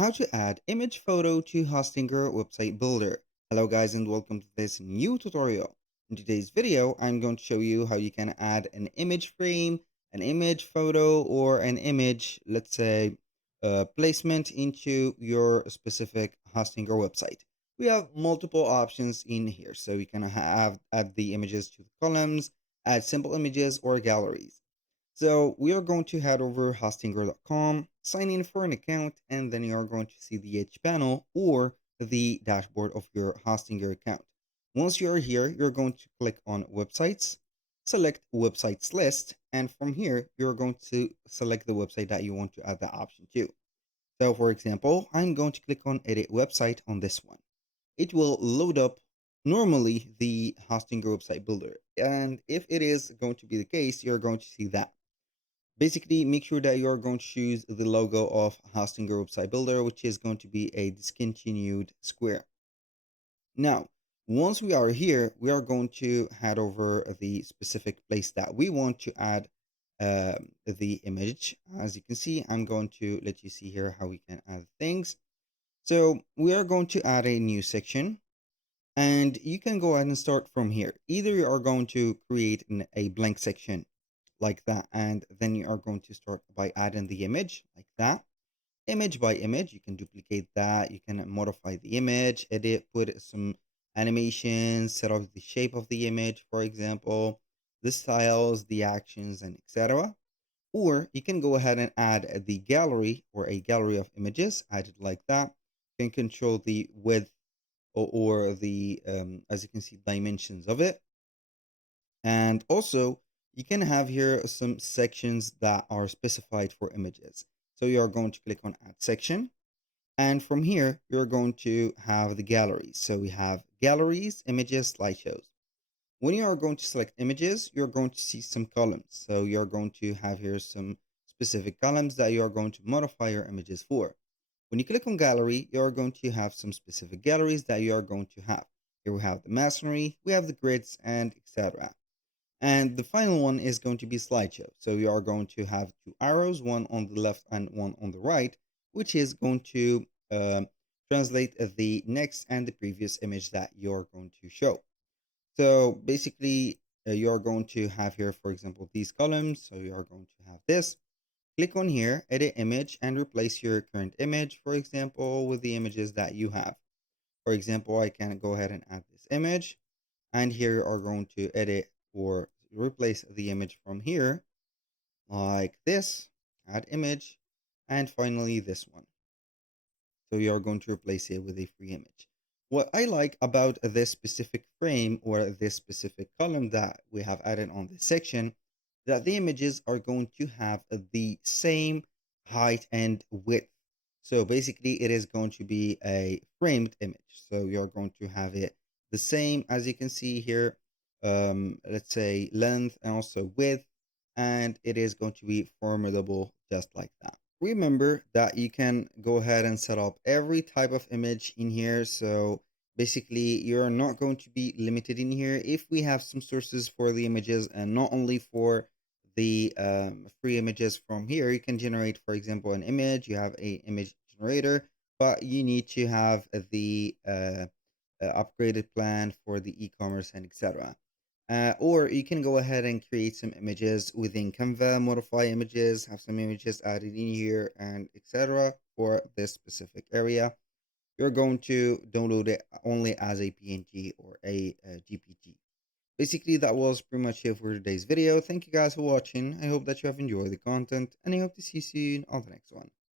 How to add image photo to Hostinger website builder. Hello guys and welcome to this new tutorial. In today's video, I'm going to show you how you can add an image frame, an image photo, or an image, let's say, placement into your specific Hostinger website. We have multiple options in here. So you can add the images to the columns, add simple images or galleries. So we are going to head over hostinger.com, sign in for an account, and then you are going to see the Edge panel or the dashboard of your Hostinger account. Once you are here, you're going to click on websites, select websites list, and from here, you're going to select the website that you want to add the option to. So for example, I'm going to click on edit website on this one. It will load up normally the Hostinger website builder. And if it is going to be the case, you're going to see that. Basically, make sure that you're going to choose the logo of Hostinger website builder, which is going to be a discontinued square. Now, once we are here, we are going to head over the specific place that we want to add the image. As you can see, I'm going to let you see here how we can add things. So we are going to add a new section, and you can go ahead and start from here. Either you are going to create a blank section like that, and then you are going to start by adding the image like that. Image by image, you can duplicate that, you can modify the image, edit, put some animations, set up the shape of the image, for example, the styles, the actions, and etc. Or you can go ahead and add the gallery or a gallery of images, add it like that. You can control the width or the, as you can see, dimensions of it. And also, you can have here some sections that are specified for images. So you are going to click on Add Section. And from here, you're going to have the galleries. So we have galleries, images, slideshows. When you are going to select images, you're going to see some columns. So you're going to have here some specific columns that you are going to modify your images for. When you click on gallery, you're going to have some specific galleries that you are going to have. Here we have the masonry, we have the grids, and etc. And the final one is going to be slideshow. So you are going to have two arrows, one on the left and one on the right, which is going to translate the next and the previous image that you're going to show. So basically, you're going to have here, for example, these columns. So you are going to have this. Click on here, edit image, and replace your current image, for example, with the images that you have. For example, I can go ahead and add this image. And here you are going to edit or replace the image from here like this, add image, and finally this one. So you are going to replace it with a free image. What I like about this specific frame or this specific column that we have added on this section, that the images are going to have the same height and width. So basically it is going to be a framed image. So you're going to have it the same as you can see here, let's say length and also width, and it is going to be formidable just like that. Remember that you can go ahead and set up every type of image in here. So basically you're not going to be limited in here. If we have some sources for the images and not only for the free images from here, you can generate, for example, an image. You have a image generator, but you need to have the upgraded plan for the e-commerce and etc. Or you can go ahead and create some images within Canva, modify images, have some images added in here, and etc. for this specific area. You're going to download it only as a PNG or a GPT. Basically, that was pretty much it for today's video. Thank you guys for watching. I hope that you have enjoyed the content, and I hope to see you soon on the next one.